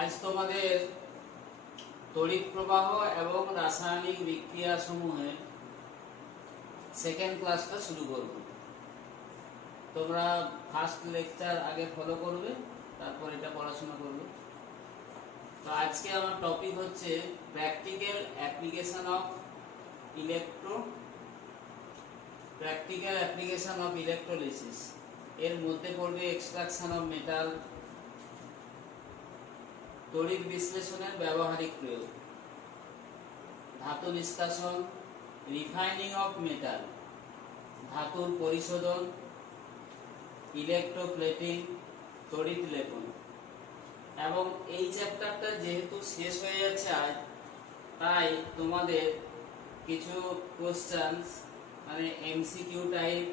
আজ তোমাদের তড়িৎ প্রবাহ এবং রাসায়নিক বিক্রিয়া সমূহের সেকেন্ড ক্লাসটা শুরু করব। তোমরা ফার্স্ট লেকচার আগে ফলো করবে, তারপর এটা পড়াশোনা করবে। তো আজকে আমার টপিক হচ্ছে প্র্যাকটিক্যাল অ্যাপ্লিকেশন অফ ইলেকট্রোলিসিস। এর মধ্যে পড়বে এক্সট্রাকশন অফ মেটাল, তড়িৎ বিশ্লেষণের ব্যবহারিক প্রয়োগ, ধাতু নিষ্কাশন, রিফাইনিং অফ মেটাল, ধাতুর পরিশোধন, ইলেকট্রোপ্লেটিং, তড়িৎ লেপন। এবং এই চ্যাপ্টারটা যেহেতু শেষ হয়ে যাচ্ছে আজ, তাই তোমাদের কিছু কোশ্চেন্স মানে MCQ type,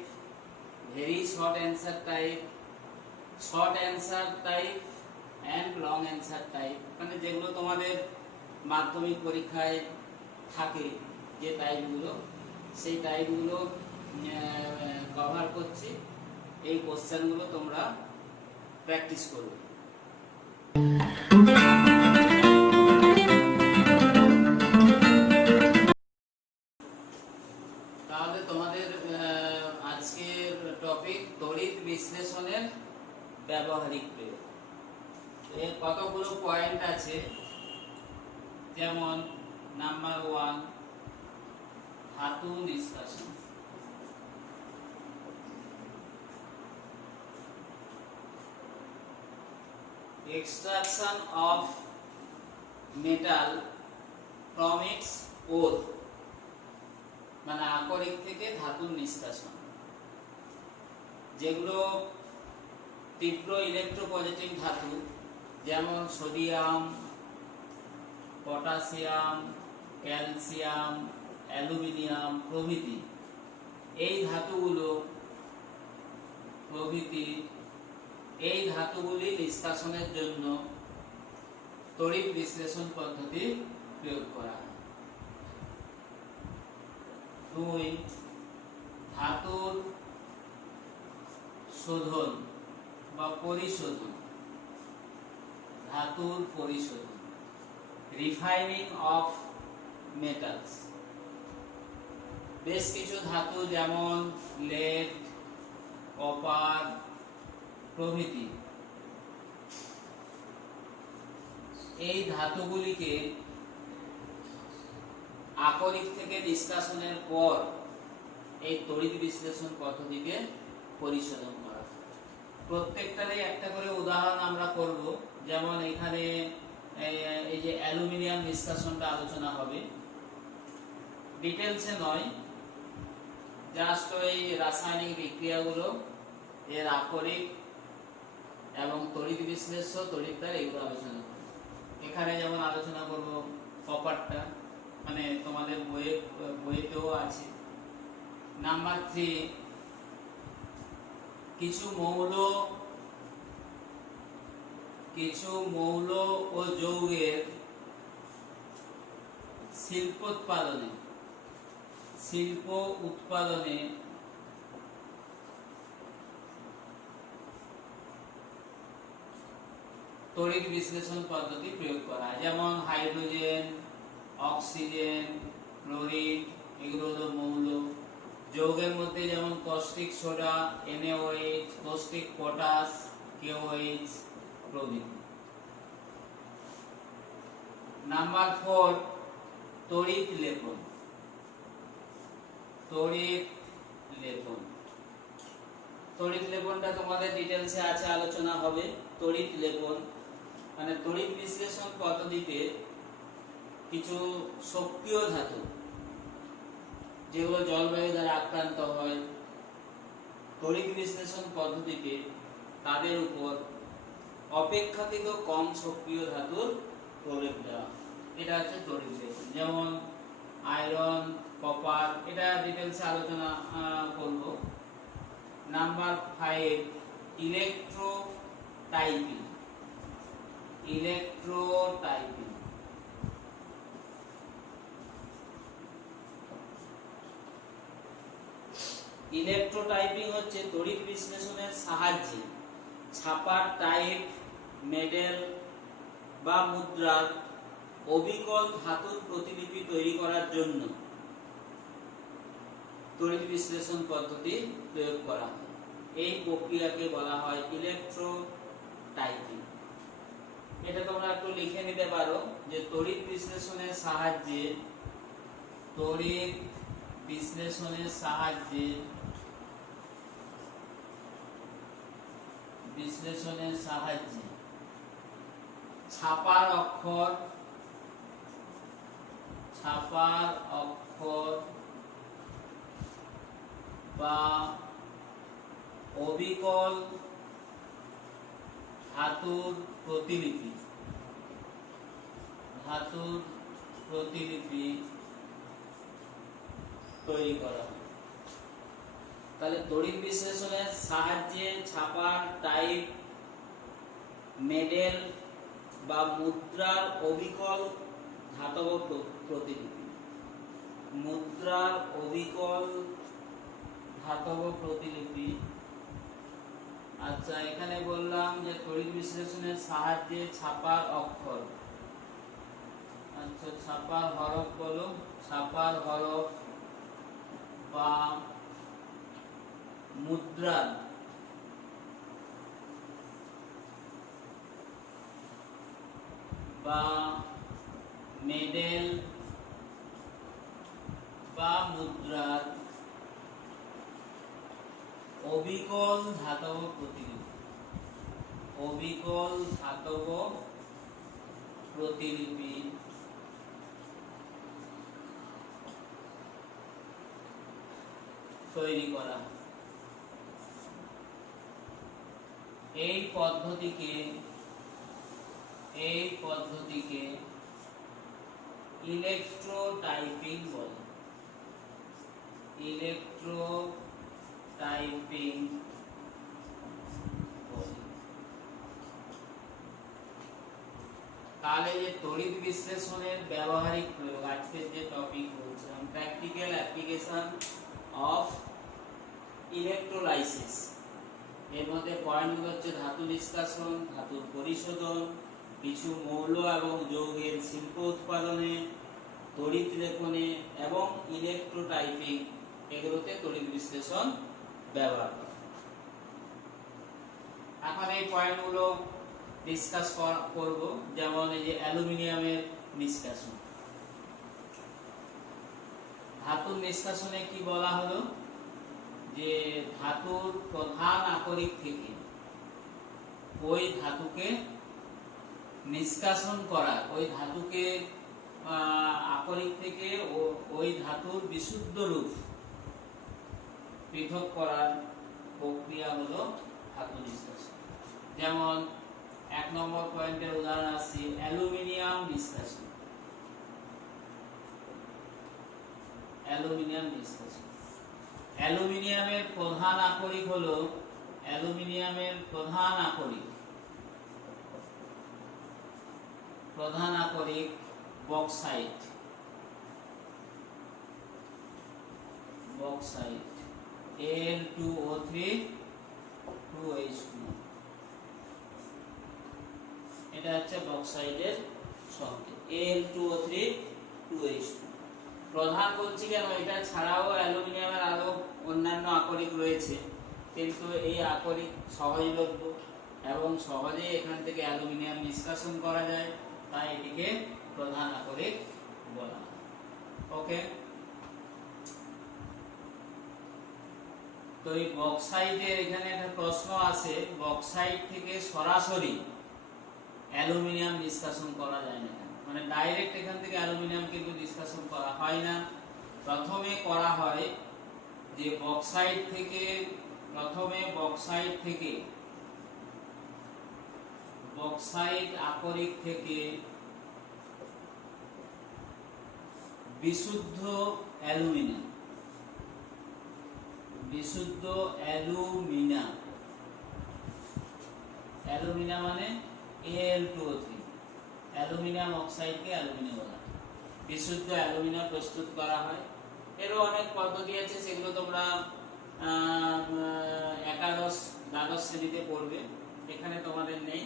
very short answer type, short answer type and long answer type, মানে যেগুলো তোমাদের মাধ্যমিক পরীক্ষায় থাকে যে টাইপগুলো, সেই টাইপগুলো কভার করছি। এই কোশ্চেনগুলো তোমরা প্র্যাকটিস করবে। তাহলে তোমাদের আজকের টপিক তড়িৎ বিশ্লেষণের ব্যবহারিক প্রয়োগ। এর কতগুলো পয়েন্ট আছে, যেমন নাম্বার 1 ধাতু নিষ্কাশন। Extraction of metal from its ore, মানে আকরিক থেকে ধাতুর নিষ্কাশন। যেগুলো তীব্র ইলেকট্রোপজিটিভ ধাতু, যেমন সোডিয়াম, পটাশিয়াম, ক্যালসিয়াম, অ্যালুমিনিয়াম প্রভৃতি, এই ধাতুগুলি নিষ্কাশনের জন্য তড়িৎ বিশ্লেষণ পদ্ধতি প্রয়োগ করা হয়। 2 ধাতুর শোধন বা পরিশোধন, ধাতুর পরিশোধন, রিফাইনিং অফ মেটালস। বেশ কিছু ধাতু যেমন lead, কপার প্রভৃতি, এই ধাতুগুলিকে আকরিক থেকে নিষ্কাশনের পর এই তড়িৎ বিশ্লেষণ পদ্ধতিকে পরিশোধন করা। প্রত্যেকটারই একটা করে উদাহরণ আমরা করব। যেমন এখানে এই যে অ্যালুমিনিয়াম নিষ্কাশনটা আলোচনা হবে, ডিটেলসে নয়, জাস্ট ওই রাসায়নিক বিক্রিয়াগুলো, এর আকরিক এবং তড়িৎ বিশ্লেষ্য, তড়িৎদ্বার, এগুলো আলোচনা করব। এখানে যেমন আলোচনা করব কপারটা, মানে তোমাদের বইয়েতেও আছে। নাম্বার 3 কিছু মৌল ও যৌগের শিল্প উৎপাদনে তড়িৎ বিশ্লেষণ পদ্ধতি প্রয়োগ করা, যেমন হাইড্রোজেন, অক্সিজেন, ক্লোরিন, এগুলো হলো মৌল। যৌগের মধ্যে যেমন caustic soda, NaOH, caustic potash, KOH প্রভৃতি। নাম্বার 4 তড়িৎ লেপন। তড়িৎ লেপনটা তোমাদের ডিটেলসে আছে, আলোচনা হবে। তড়িৎ লেপন মানে তড়িৎ বিশ্লেষণ পদ্ধতিতে কিছু সক্রিয় ধাতু, যেগুলো জলবায়ু দ্বারা আক্রান্ত হয়, তড়িৎ বিশ্লেষণ পদ্ধতিতে তাদের উপর অপেক্ষাকৃত কম সক্রিয় ধাতুর প্রয়োগ দেওয়া, এটা হচ্ছে তড়িৎ লেপন। যেমন আয়রন, কপার, এটা ডিটেলসে আলোচনা করব। নাম্বার 5 ইলেকট্রোটাইপিং। ইলেকট্রোটাইপিং হচ্ছে তড়িৎ বিশ্লেষণের সাহায্যে ছাপার টাইপ, মেডেল বা মুদ্রার অবিকল ধাতুর প্রতিলিপি তৈরি করার জন্য তড়িৎ বিশ্লেষণ পদ্ধতি প্রয়োগ করা হয়। এই প্রক্রিয়াকে বলা হয় ইলেকট্রোটাইপিং। এটা তোমরা একটু লিখে নিতে পারো যে তড়িৎ বিশ্লেষণের সাহায্যে ছাপার অক্ষর বা অবিকল ধাতুর প্রতিলিপি তৈরি করা হয়। তাহলে তড়িৎ বিশ্লেষণের সাহায্যে ছাপার টাইপ, মেডেল বা মুদ্রার অবিকল ধাতব প্রতিলিপি। আচ্ছা, এখানে বললাম যে তড়িৎ বিশ্লেষণের সাহায্যে ছাপার অক্ষর, আচ্ছা ছাপার হরফ বলো, ছাপার হরফ বা মুদ্রার বা মেডেল বা মুদ্রার অবিকল ধাতব প্রতিলিপি তৈরি করা। এই পদ্ধতিকে ইলেকট্রোটাইপিং বলে। তাহলে যে তড়িৎ বিশ্লেষণের ব্যবহারিক প্রয়োগ, আজকের যে টপিক বলছিলাম প্র্যাকটিক্যাল অ্যাপ্লিকেশন অফ ইলেকট্রোলাইসিস, এর মধ্যে পয়েন্টগুলো হচ্ছে ধাতু নিষ্কাশন, ধাতুর পরিশোধন, কিছু মৌল এবং যৌগের শিল্প উৎপাদনে, তড়িৎ লেখনে এবং ইলেকট্রোটাইপিং, এগুলোতে তড়িৎ বিশ্লেষণ ব্যবহার করে। এখন এই পয়েন্টগুলো ডিসকাস করব। যেমন এই যে অ্যালুমিনিয়ামের নিষ্কাশন, ধাতুর নিষ্কাশনে কি বলা হলো, যে ধাতুর প্রধান আকরিক থেকে ওই ধাতুকে নিষ্কাশন করা, ওই ধাতুকে আকরিক থেকে ওই ধাতুর বিশুদ্ধ রূপ পৃথক করার প্রক্রিয়া হলো ধাতু নিষ্কাশন। যেমন 1 নম্বর পয়েন্টের উদাহরণ আছে অ্যালুমিনিয়াম নিষ্কাশন। অ্যালুমিনিয়ামের প্রধান আকরিক হলো বক্সাইট। Al2O3 2H2, এটা হচ্ছে বক্সাইটের সংকেত Al2O3 2H2। প্রধান বলছি কেন, এটা ছাড়াও অ্যালুমিনিয়ামের আরো অন্যান্য আকরিক রয়েছে, কিন্তু এই আকরিক সহজলভ্য এবং সহজে এখান থেকে অ্যালুমিনিয়াম নিষ্কাশন করা যায়, তাই এটিকে প্রধান আকরিক বলা হয়। ওকে, তো এই বক্সাইটের এখানে একটা প্রশ্ন আছে, বক্সাইট থেকে সরাসরি অ্যালুমিনিয়াম নিষ্কাশন করা যায় না, মানে ডাইরেক্ট এখান থেকে অ্যালুমিনিয়াম কিন্তু নিষ্কাশন করা হয় না। প্রথমে করা হয় যে বক্সাইট আকরিক থেকে বিশুদ্ধ অ্যালুমিনিয়াম মানে Al2O3, অ্যালুমিনিয়াম অক্সাইডকে অ্যালুমিনিয়াম বলা হয়। বিশুদ্ধ অ্যালুমিনিয়াম প্রস্তুত করা হয়। এরও অনেক পদ্ধতি আছে, সেগুলো তোমরা একাদশ দ্বাদশ শ্রেণীতে পড়বে, এখানে তোমাদের নেই।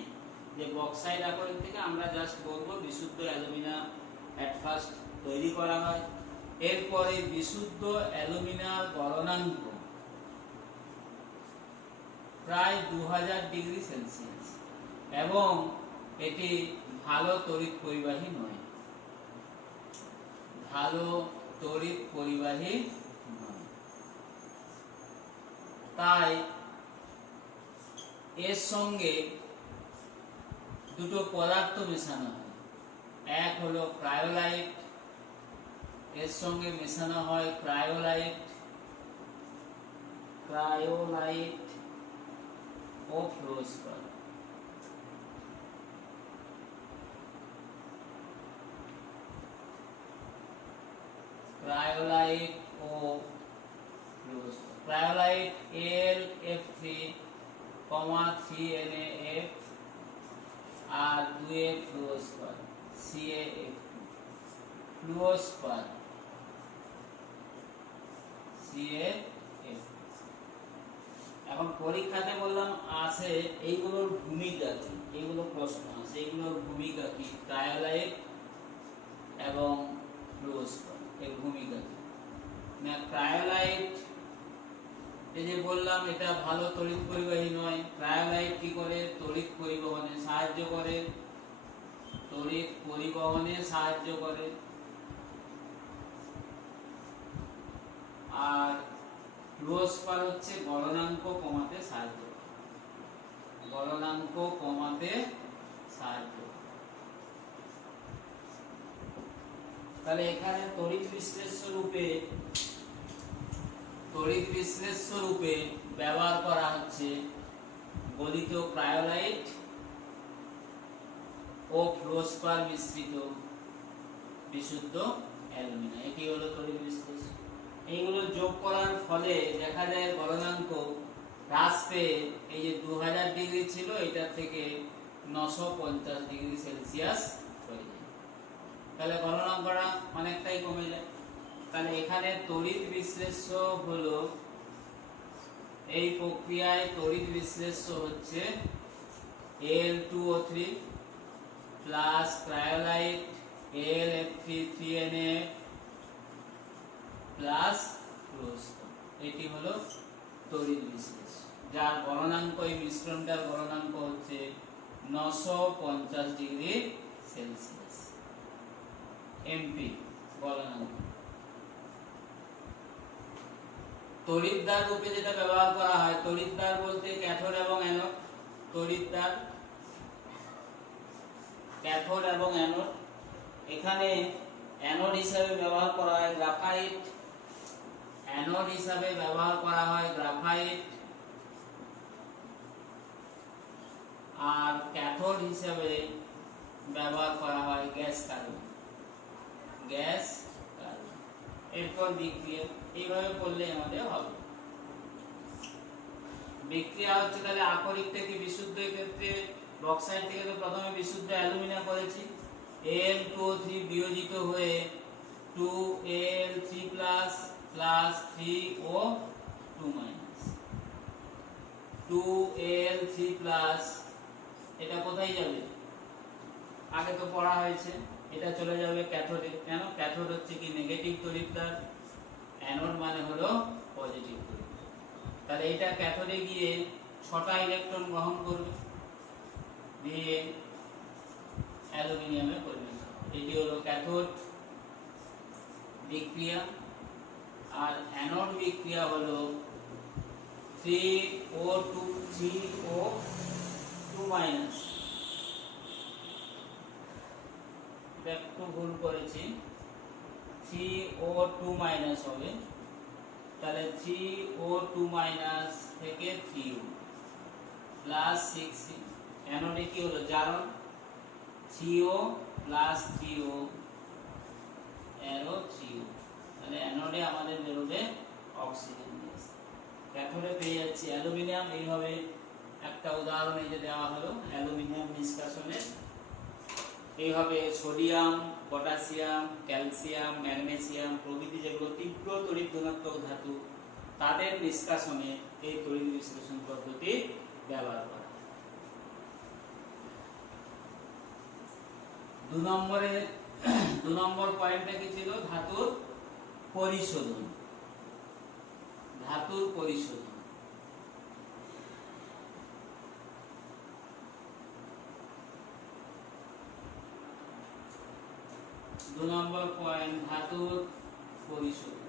যে বক্সাইট আকরিক থেকে আমরা জাস্ট বলবো বিশুদ্ধ অ্যালুমিনিয়াম এট ফার্স্ট তৈরি করা হয়। এরপরে বিশুদ্ধ অ্যালুমিনিয়াম গলনাঙ্ক প্রায় 2000 ডিগ্রি সেলসিয়াস এবং এটি ভালো তড়িৎ পরিবাহী নয়, ভালো তড়িৎ পরিবাহী নয়। তাই এর সঙ্গে দুটো পদার্থ মেশানো হয়। এক হলো ক্রায়োলাইট, এর সঙ্গে মেশানো হয় ক্রায়োলাইট ও ফ্লোরস্পার। ক্রায়োলাইট ও ফ্লোরস্পার। ক্রায়োলাইট LF3, 3NaF আর 2F ফ্লোরস্পার CaF2। ফ্লোরস্পার CaF। এখন পরীক্ষাতে বললাম আসে এইগুলোর ভূমিকা কি, এইগুলো প্রশ্ন আছে, এইগুলোর ভূমিকা কি, ক্রায়োলাইট এবং ফ্লোরস্পার এর ভূমিকা কি না। ক্রায়োলাইট এই যে বললাম এটা ভালো তড়িৎ পরিবাহী নয়। ক্রায়োলাইট কি করে? তড়িৎ পরিবহনে সাহায্য করে, তড়িৎ পরিবহনে সাহায্য করে। আর ফ্লোরস্পার হচ্ছে গলনাঙ্ক কমাতে সাহায্য করে, গলনাঙ্ক কমাতে সাহায্য করে। তাহলে এখানে তড়িৎ বিশ্লেষ্য রূপে ব্যবহার করা হচ্ছে গলিত ক্রায়োলাইট ও ফ্লোরস্পার মিশ্রিত বিশুদ্ধ অ্যালুমিনিয়াম। এটি হলো তড়িৎ বিশ্লেষ্য। এইগুলো যোগ করার ফলে দেখা যায় গলনাঙ্ক হ্রাস পেয়ে এই যে 2000 ডিগ্রি ছিল এটার থেকে 950 ডিগ্রি সেলসিয়াস হয়ে যায়। তাহলে গলনাঙ্কটা অনেকটাই কমে যায়। তাহলে এখানে তড়িৎ বিশ্লেষ্য হলো, এই প্রক্রিয়ায় তড়িৎ বিশ্লেষ্য হচ্ছে Al2O3 plus cryolite LF3NaF plus ফ্লোরস্পার। এটি হলো তড়িৎ বিশ্লেষ্য, যার গলনাঙ্ক, এই মিশ্রণটার গলনাঙ্ক হচ্ছে 950 ডিগ্রি সেলসিয়াস এমপি গলনাঙ্ক। তড়িৎদ্বার রূপে যেটা ব্যবহার করা হয়, তড়িৎদ্বার বলতে ক্যাথোড এবং অ্যানোড। তড়িৎদ্বার ক্যাথোড এবং অ্যানোড। এখানে অ্যানোড হিসাবে ব্যবহার করা হয় গ্রাফাইট, অ্যানোড হিসাবে ব্যবহার করা হয় গ্রাফাইট, আর ক্যাথোড হিসাবে ব্যবহার করা হয় গ্যাস কার্বন, গ্যাস কার্বন। এরপর বিক্রিয়া এইভাবে করলে আমাদের হবে। বিক্রিয়া হচ্ছে তাহলে আকরিক থেকে বিশুদ্ধ, ক্ষেত্রে বক্সাইট থেকে তো প্রথমে বিশুদ্ধ অ্যালুমিনিয়াম করেছি, Al2O3 বিয়োজিত হয়ে 2Al3+ প্লাস 3O2-, 2Al3+, এটা কোথায় যাবে? আগে তো পড়া হয়েছে, এটা চলে যাবে ক্যাথোডে। কেন? ক্যাথোড হচ্ছে কি নেগেটিভ তড়িৎদ্বার, অ্যানোড মানে হলো পজিটিভ তড়িৎদ্বার। তাহলে এটা ক্যাথোডে গিয়ে 6টা ইলেকট্রন গ্রহণ করবে, দিয়ে অ্যালুমিনিয়ামে পরিণত হবে। এটি হলো ক্যাথোড বিক্রিয়া। আর অ্যানোড বিক্রিয়া হলো 3O2, একটু ভুল করেছি, 3O2- হবে। তাহলে 3O2- থেকে 3O প্লাস 6, অ্যানোডে কি হলো? জারণ, 3O plus 3O arrow 3O। তাহলে অ্যানোডে আমাদের বেরোবে অক্সিজেন গ্যাস, ক্যাথোডে পেয়ে যাচ্ছি অ্যালুমিনিয়াম। এইভাবে একটা উদাহরণ এই যে দেওয়া হলো অ্যালুমিনিয়াম নিষ্কাশনের। এইভাবে সোডিয়াম, পটাশিয়াম, ক্যালসিয়াম, ম্যাগনেসিয়াম প্রভৃতি যেগুলো তীব্র তড়িৎ ধনাত্মক ধাতু, তাদের নিষ্কাশনে এই তড়িৎ বিশ্লেষণ পদ্ধতি ব্যবহার করা। দু নম্বর পয়েন্টটা কি ছিল? ধাতুর পরিশোধন। ধাতুর পরিশোধন। দু নম্বর পয়েন্ট ধাতুর পরিশোধন।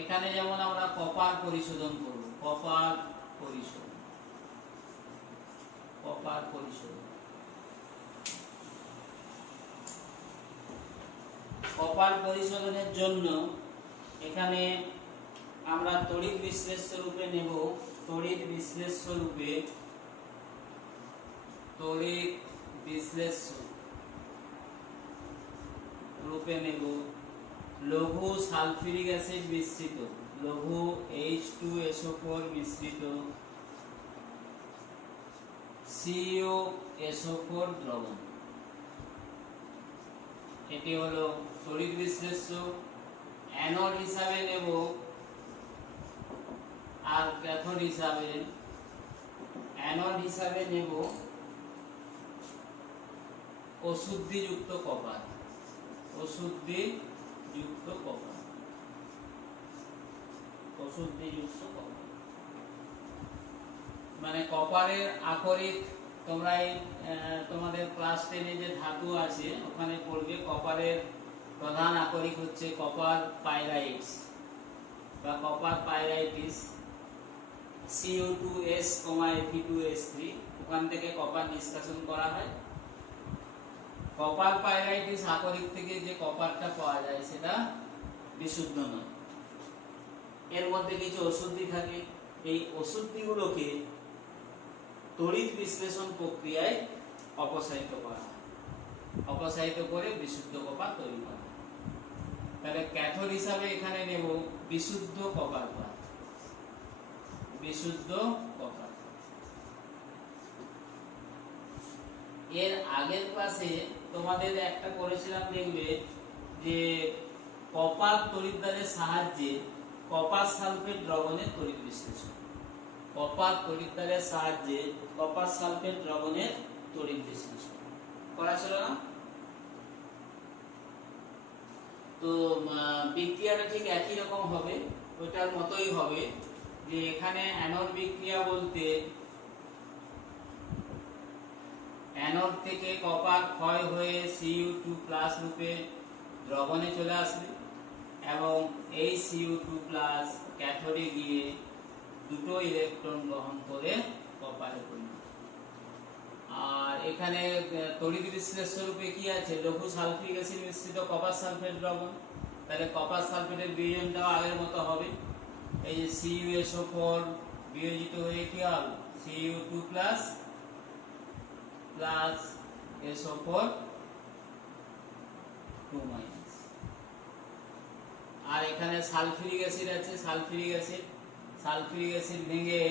এখানে যেমন আমরা কপার পরিশোধন করব, কপার পরিশোধন, কপার পরিশোধন। কপার পরিশোধনের জন্য এখানে আমরা তড়িৎ বিশ্লেষ্য রূপে নেব, তড়িৎ বিশ্লেষ্য রূপে, তড়িৎ বিশ্লেষ্য রূপে নেব লঘু সালফিউরিক অ্যাসিড মিশ্রিত, লঘু H2SO4 মিশ্রিত CuSO4 দ্রবণ। এটি হলো তড়িৎ বিশ্লেষ্য। অ্যানোড হিসাবে নেব আর ক্যাথোড হিসাবে, অ্যানোড হিসাবে নেব অশুদ্ধিযুক্ত কপার, অশুদ্ধিযুক্ত কপার, অশুদ্ধিযুক্ত কপার। মানে কপারের আকরিক, তোমরা তোমাদের ক্লাস 10 যে ধাতু আছে ওখানে পড়বে, কপারের প্রধান আকরিক হচ্ছে কপার পাইরাইটস বা কপার পাইরাইটিস, Cu2S, Fe2S3, ওখান থেকে কপার নিষ্কাশন করা হয়। কপার পাইরাইটিস আকরিক থেকে যে কপারটা পাওয়া যায় সেটা বিশুদ্ধ নয়, এর মধ্যে কিছু অশুদ্ধি থাকে। এই অশুদ্ধিগুলোকে তড়িৎ বিশ্লেষণ প্রক্রিয়ায় অপসারিত করা হয়, অপসারিত করে বিশুদ্ধ কপার তৈরি করা হয়। তাহলে ক্যাথোড হিসাবে এখানে নেব বিশুদ্ধ কপার পাত, বিশুদ্ধ কপার। এর আগের ক্লাসে তোমাদের একটা করেছিলাম, দেখবে যে কপার তড়িৎদ্বারের সাহায্যে কপার সালফেট দ্রবণের তড়িৎ বিশ্লেষণ, কপার তড়িৎদ্বারের সাহায্যে কপার সালফেট দ্রবণের তড়িৎ বিশ্লেষণ করা ছিল না? তো বিক্রিয়াটা ঠিক একই রকম হবে, ওইটার মতোই হবে। যে এখানে অ্যানোড বিক্রিয়া বলতে অ্যানোড থেকে কপার ক্ষয় হয়ে Cu2+ রূপে দ্রবণে চলে আসবে এবং এই Cu2+ ক্যাথোডে গিয়ে দুটো ইলেকট্রন গ্রহণ করে কপারে পরিণত। আর এখানে তড়িৎ বিশ্লেষ্য রূপে কি আছে? লঘু সালফিউরিক অ্যাসিড মিশ্রিত কপার সালফেট দ্রবণ। তাহলে কপার সালফেটের বিয়োজনটাও আগের মতো হবে। এই যে CuSO4 বিয়োজিত হয়ে কি হবে? Cu2+ plus SO4 2-। আর এখানে সালফিউরিক অ্যাসিড আছে, সালফিউরিক অ্যাসিড, সালফিউরিক অ্যাসিড ভেঙে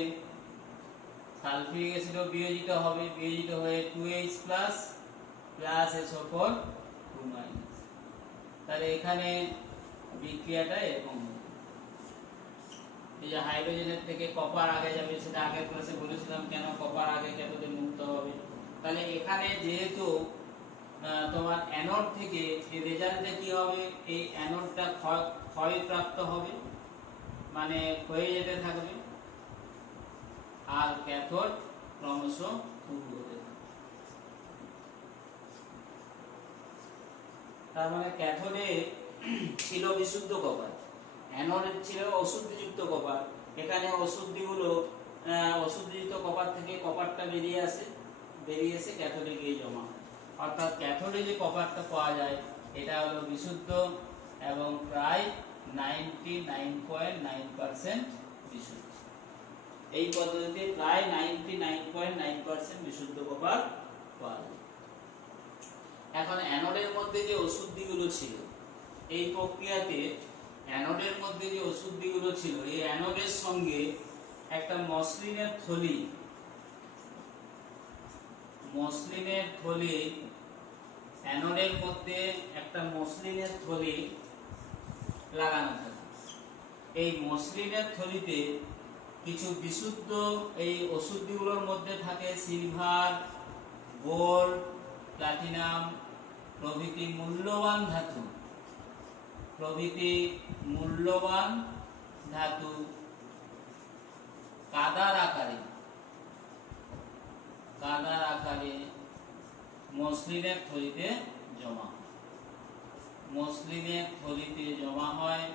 সালফিউরিক অ্যাসিডও বিয়োজিত হবে, বিয়োজিত হয়ে 2H+ প্লাস SO4 2-। তাহলে এখানে বিক্রিয়াটা এরকম হবে। এই যে হাইড্রোজেনের থেকে কপার আগে যাবে, সেটা আগের ক্লাসে বলেছিলাম কেন কপার আগে ক্যাথোডে মুক্ত হবে। তাহলে এখানে যেহেতু তোমার অ্যানোড থেকে এই রেজাল্টে কি হবে? এই অ্যানোডটা ক্ষয়প্রাপ্ত হবে, মানে ক্ষয়ে যেতে থাকবে, আর ক্যাথোড ক্রমশ পুরু হতে থাকবে। তার মানে ক্যাথোডে ছিল বিশুদ্ধ কপার, অ্যানোডে ছিল অশুদ্ধিযুক্ত কপার। এখানে অশুদ্ধিগুলো, অশুদ্ধিযুক্ত কপার থেকে কপারটা বেরিয়ে আসে, বেরিয়ে এসে ক্যাথোডে গিয়ে জমা হয়। অর্থাৎ ক্যাথোডে যে কপারটা পাওয়া যায় এটা হলো বিশুদ্ধ এবং প্রায় 99.9% বিশুদ্ধ। এই পদ্ধতিতে প্রায় 99.9% বিশুদ্ধ কপার পাওয়া যায়। এখন অ্যানোডের মধ্যে যে অশুদ্ধিগুলো ছিল, এই প্রক্রিয়াতে অ্যানোডের মধ্যে যে অশুদ্ধিগুলো ছিল, এই অ্যানোডের সঙ্গে একটা মসলিনের থলি, মসলিনের থলি, অ্যানোডের মধ্যে একটা মসলিনের থলি লাগানো থাকে। এই মসলিনের থলিতে কিছু বিশুদ্ধ এই অশুদ্ধিগুলোর মধ্যে থাকে সিলভার, গোল্ড, প্লাটিনাম প্রভৃতি মূল্যবান ধাতু, কাদার আকারে মসলিনের থলিতে জমা হয়।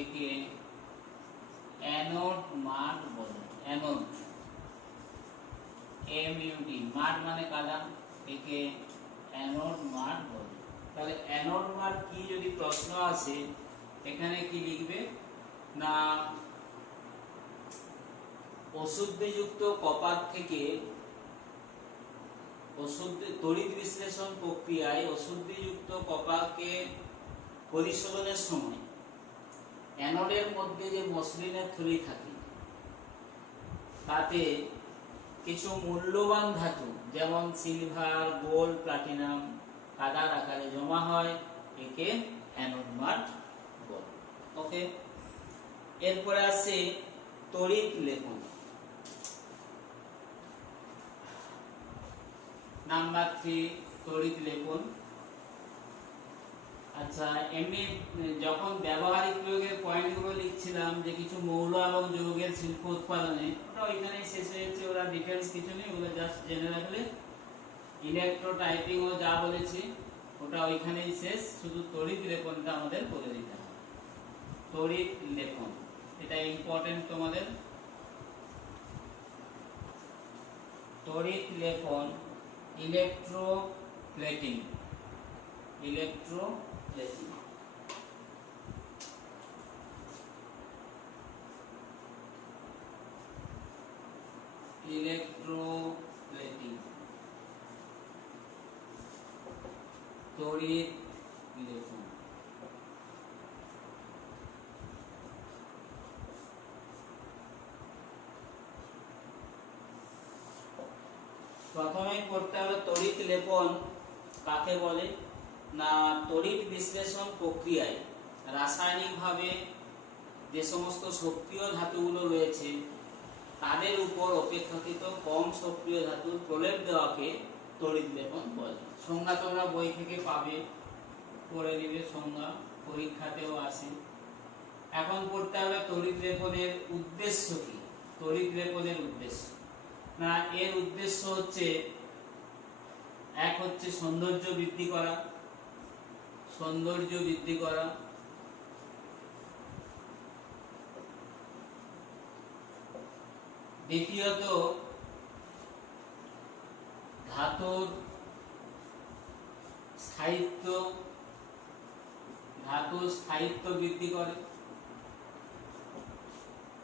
একে অ্যানোড মাড বলে। অ্যানোড MUD, মাড মানে কাদা, একে অ্যানোড মাড বলে। তাহলে অ্যানোড মাড কি যদি প্রশ্ন আসে, এখানে কি লিখবে না অশুদ্ধিযুক্ত কপার থেকে তড়িৎ বিশ্লেষণ প্রক্রিয়ায় অশুদ্ধিযুক্ত কপারকে পরিশোধনের সময় অ্যানোডের মধ্যে যে মসলিনের থলি থাকে তাতে কিছু মূল্যবান ধাতু যেমন সিলভার, গোল্ড, প্লাটিনাম কাদার আকারে জমা হয়, একে অ্যানোড মাড বলে। ওকে, এরপরে আসে তড়িৎ লেপন। নাম্বার 3 তড়িৎ লেপন। আচ্ছা, এমনি যখন ব্যবহারিক প্রয়োগের পয়েন্টগুলো লিখছিলাম যে কিছু মৌল এবং যৌগের শিল্প উৎপাদনে, ওটা ওইখানেই শেষ হয়েছে, ওরা ডিটেলস কিছু নেই, ওগুলো জাস্ট জেনে রাখলে। ইলেকট্রোটাইপিং ও যা বলেছি ওটা ওইখানেই শেষ, শুধু তড়িৎ লেপনটা আমাদের করে দিতে হবে। তড়িৎ লেপন এটা ইম্পর্টেন্ট তোমাদের। তড়িৎ লেপন ইলেকট্রোপ্লেটিং। তড়িৎ লেপন। প্রথমে করতে হবে তড়িৎ লেপন কাকে বলে না তড়িৎ বিশ্লেষণ প্রক্রিয়ায় রাসায়নিকভাবে যে সমস্ত সক্রিয় ধাতুগুলো রয়েছে তাদের উপর অপেক্ষাকৃত কম সক্রিয় ধাতুর প্রলেপ দেওয়াকে তড়িৎ লেপন বলে। সংজ্ঞা তোমরা বই থেকে পাবে, পড়ে নিবে, সংজ্ঞা পরীক্ষাতেও আসে। এখন পড়তে হবে তড়িৎ লেপনের উদ্দেশ্য কি। তড়িৎ লেপনের উদ্দেশ্য না, এর উদ্দেশ্য হচ্ছে এক হচ্ছে সৌন্দর্য বৃদ্ধি করা, দ্বিতীয়ত ধাতুর স্থায়িত্ব বৃদ্ধি করে।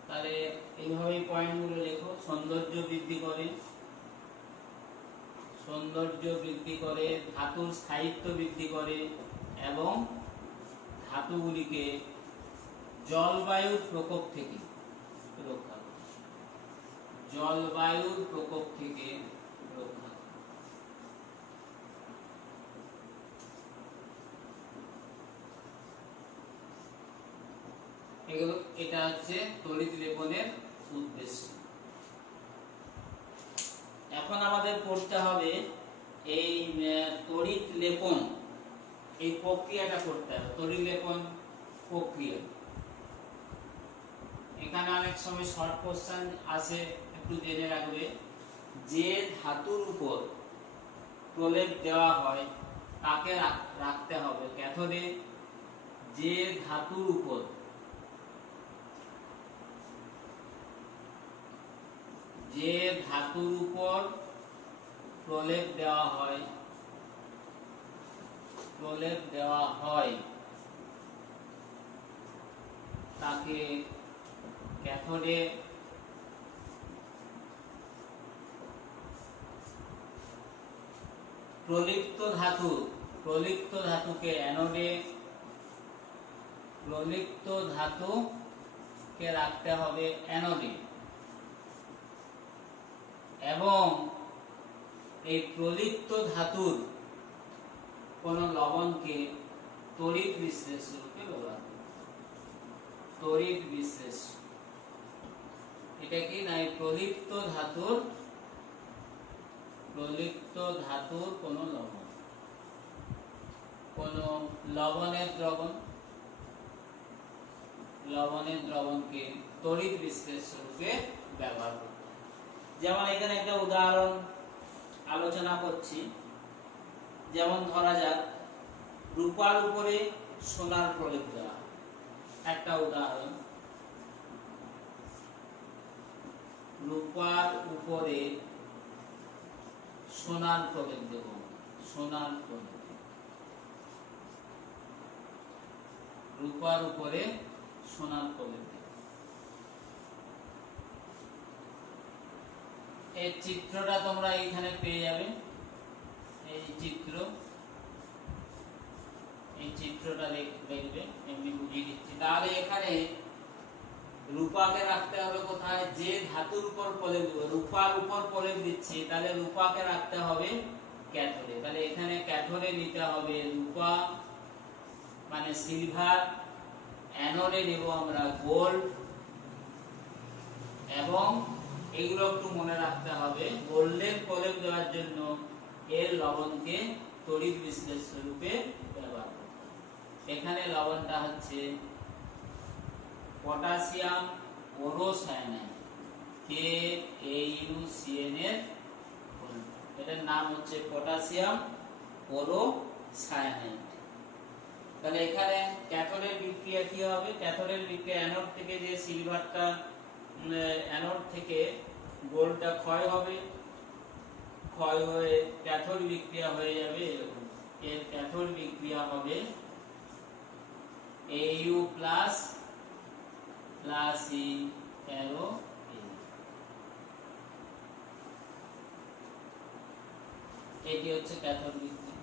তাহলে এইভাবে পয়েন্টগুলো লেখো। সৌন্দর্য বৃদ্ধি করে, ধাতুর স্থায়িত্ব বৃদ্ধি করে এবং ধাতুগুলিকে জলবায়ুর প্রকোপ থেকে রক্ষা করে। এটা হচ্ছে তড়িৎ লেপনের উদ্দেশ্য। এখন আমাদের পড়তে হবে এই তড়িৎ লেপন, এই প্রক্রিয়াটা করতে হবে। তড়িৎ লেপন প্রক্রিয়া, এখানে অনেক সময় শর্ট কোশ্চেন আসে, একটু জেনে রাখবে। যে ধাতুর উপর প্রলেপ দেওয়া হয় তাকে রাখতে হবে ক্যাথোডে। যে ধাতুর উপর প্রলেপ দেওয়া হয় তাকে ক্যাথোডে, প্রলিপ্ত ধাতুকে অ্যানোডে, প্রলিপ্ত ধাতুকে রাখতে হবে অ্যানোডে এবং এই প্রলিপ্ত ধাতুর কোন লবণকে তড়িৎ বিশ্লেষণকে ব্যবহার করতে হবে। তড়িৎ বিশ্লেষণ। এটা কি না, প্রলিপ্ত ধাতুর কোন লবণের দ্রবণকে তড়িৎ বিশ্লেষণ রূপে ব্যবহার করতে। যেমন এখানে একটা উদাহরণ আলোচনা করছি। যেমন ধরা যাক রূপার উপরে সোনার প্রলেপ দেওয়া, একটা উদাহরণ। রূপার উপরে সোনার প্রলেপ দেব, রূপার উপরে সোনার প্রলেপ দেব। এই চিত্রটা তোমরা এইখানে পেয়ে যাবে। এই চিত্রটা দেখবে, এমনি বুঝিয়ে দিচ্ছি। তাহলে এখানে রূপাকে রাখতে হবে কোথায়? যে ধাতুর উপর প্রলেপ দেব, রূপার উপর প্রলেপ দিচ্ছি, তাহলে রূপাকে রাখতে হবে ক্যাথোডে। তাহলে এখানে ক্যাথোডে নিতে হবে রূপা মানে সিলভার, অ্যানোডে নেব আমরা গোল্ড। এবং এগুলো একটু মনে রাখতে হবে, গোল্ডের প্রলেপ দেওয়ার জন্য এর লবণকে তড়িৎ বিশ্লেষণ রূপে ব্যবহার করতে হবে। এখানে লবণটা হচ্ছে পটাশিয়াম ওরোসায়ানাইড, KAUCN এর, এটার নাম হচ্ছে পটাশিয়াম ওরোসায়ানাইড। তাহলে এখানে ক্যাথোডের বিক্রিয়া কি হবে? ক্যাথোডের বিক্রিয়া অ্যানোড থেকে যে সিলভারটা, অ্যানোড থেকে গোল্ডটা ক্ষয় হবে, ক্ষয় হয়ে ক্যাথোড বিক্রিয়া হয়ে যাবে এরকম। এর ক্যাথোড বিক্রিয়া হবে Au plus E arrow A। এটি হচ্ছে ক্যাথোড বিক্রিয়া।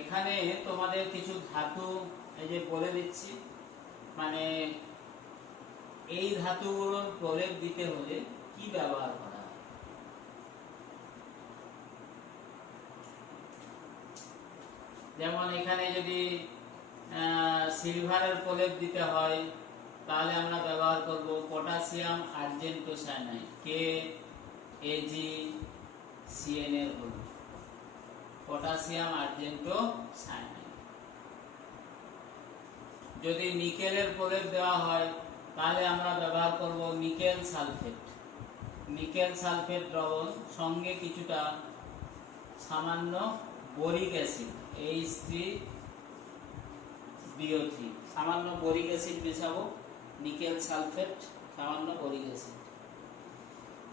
এখানে তোমাদের কিছু ধাতু এই যে বলে দিচ্ছি, মানে এই ধাতুগুলোর প্রলেপ দিতে হলে কি ব্যবহার করা হয়। যেমন এখানে যদি সিলভারের প্রলেপ দিতে হয়, তাহলে আমরা ব্যবহার করব পটাশিয়াম আর্জেন্টোসায়ানাইড, KAgCN এর হলো পটাশিয়াম আর্জেন্টোসায়ানাইড। যদি নিকেলের প্রলেপ দেওয়া হয়, তাহলে আমরা ব্যবহার করব নিকেল সালফেট দ্রবণ, সঙ্গে কিছুটা সামান্য বোরিক অ্যাসিড H3BO3, সামান্য বোরিক অ্যাসিড মেশাবো, নিকেল সালফেট, সামান্য বোরিক অ্যাসিড।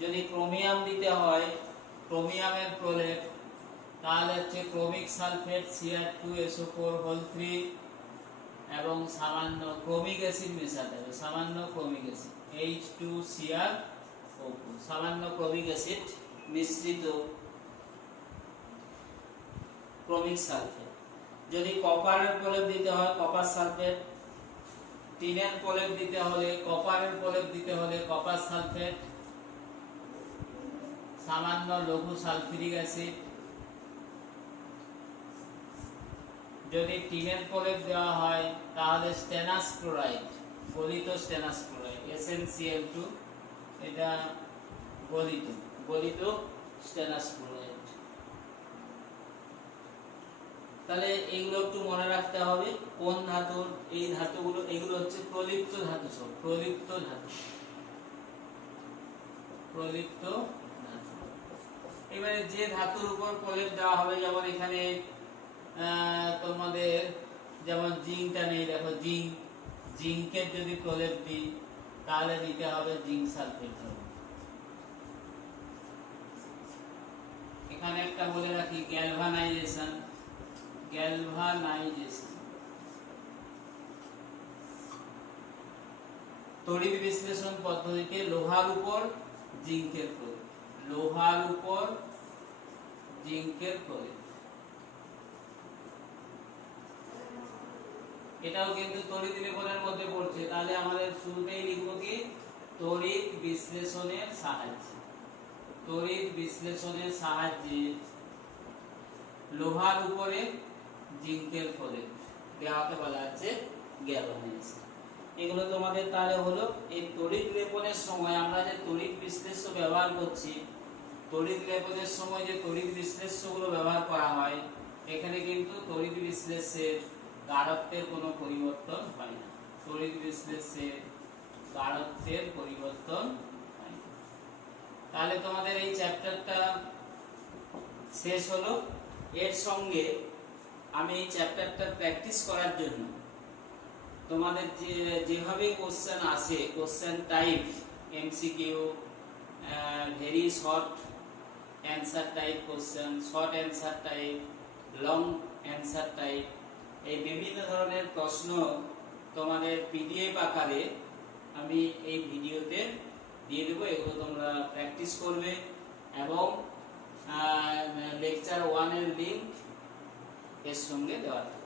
যদি ক্রোমিয়াম দিতে হয়, ক্রোমিয়ামের প্রলেপ, তাহলে হচ্ছে ক্রোমিক সালফেট Cr2SO4 এবং সামান্য ক্রোমিক অ্যাসিড মেশাতে হবে, সামান্য ক্রোমিক অ্যাসিড H2Cr, সামান্য ক্রোমিক অ্যাসিড মিশ্রিত ক্রোমিক সালফেট। যদি কপারের প্রলেপ দিতে হয়, কপার সালফেট। টিনের প্রলেপ দিতে হলে, কপারের প্রলেপ দিতে হলে কপার সালফেট, সামান্য লঘু সালফিউরিক অ্যাসিড। যদি টিনের প্রলেপ দেওয়া হয়, তাহলে স্টেনাস ক্লোরাইড, গলিত স্টেনাস ক্লোরাইড SnCl2, এটা গলিত স্টেনাস ক্লোরাইড। তাহলে এগুলো একটু মনে রাখতে হবে কোন ধাতুর, এই ধাতুগুলো, এগুলো হচ্ছে প্রলিপ্ত ধাতু। সব প্রলিপ্ত ধাতু। এবারে যে ধাতুর উপর প্রলেপ দেওয়া হবে, যেমন এখানে তোমাদের যেমন জিঙ্কটা নেই, দেখো জিঙ্কের যদি প্রলেপ দিই, তাহলে দিতে হবে জিঙ্ক সালফেট। এখানে একটা বলে রাখি, গ্যালভানাইজেশন। তড়িৎ বিশ্লেষণ পদ্ধতিতে লোহার উপর জিঙ্কের প্রলেপ, এটাও কিন্তু তড়িৎ লেখনের মধ্যে পড়ছে। তাহলে আমাদের শুরুতেই লিখবো কি, তড়িৎ বিশ্লেষণের সাহায্যে লোহার উপরে জিঙ্কের ফলক, দেওয়াকে বলা হচ্ছে গ্যালভানাইজেশন। এগুলো তোমাদের তাহলে হলো। এই তড়িৎ লেপনের সময় আমরা যে তড়িৎ বিশ্লেষ্য ব্যবহার করছি, তড়িৎ লেপনের সময় যে তড়িৎ বিশ্লেষ্যগুলো ব্যবহার করা হয়, এখানে কিন্তু তড়িৎ বিশ্লেষ্যের গাঢ়ত্বের কোনো পরিবর্তন হয় না। তড়িৎ বিশ্লেষ্যের গাঢ়ত্বের পরিবর্তন হয় না। তাহলে তোমাদের এই চ্যাপ্টারটা শেষ হলো। এর সঙ্গে আমি এই চ্যাপ্টারটা প্র্যাকটিস করার জন্য তোমাদের যেভাবে কোশ্চেন আসে, question type, MCQ, very short answer type question, short answer type, long answer type, এই বিভিন্ন ধরনের প্রশ্ন তোমাদের পিডিএফ আকারে আমি এই ভিডিওতে দিয়ে দেবো। এগুলো তোমরা প্র্যাকটিস করবে এবং লেকচার 1 এর লিংক এর সঙ্গে দেওয়া থাকবে।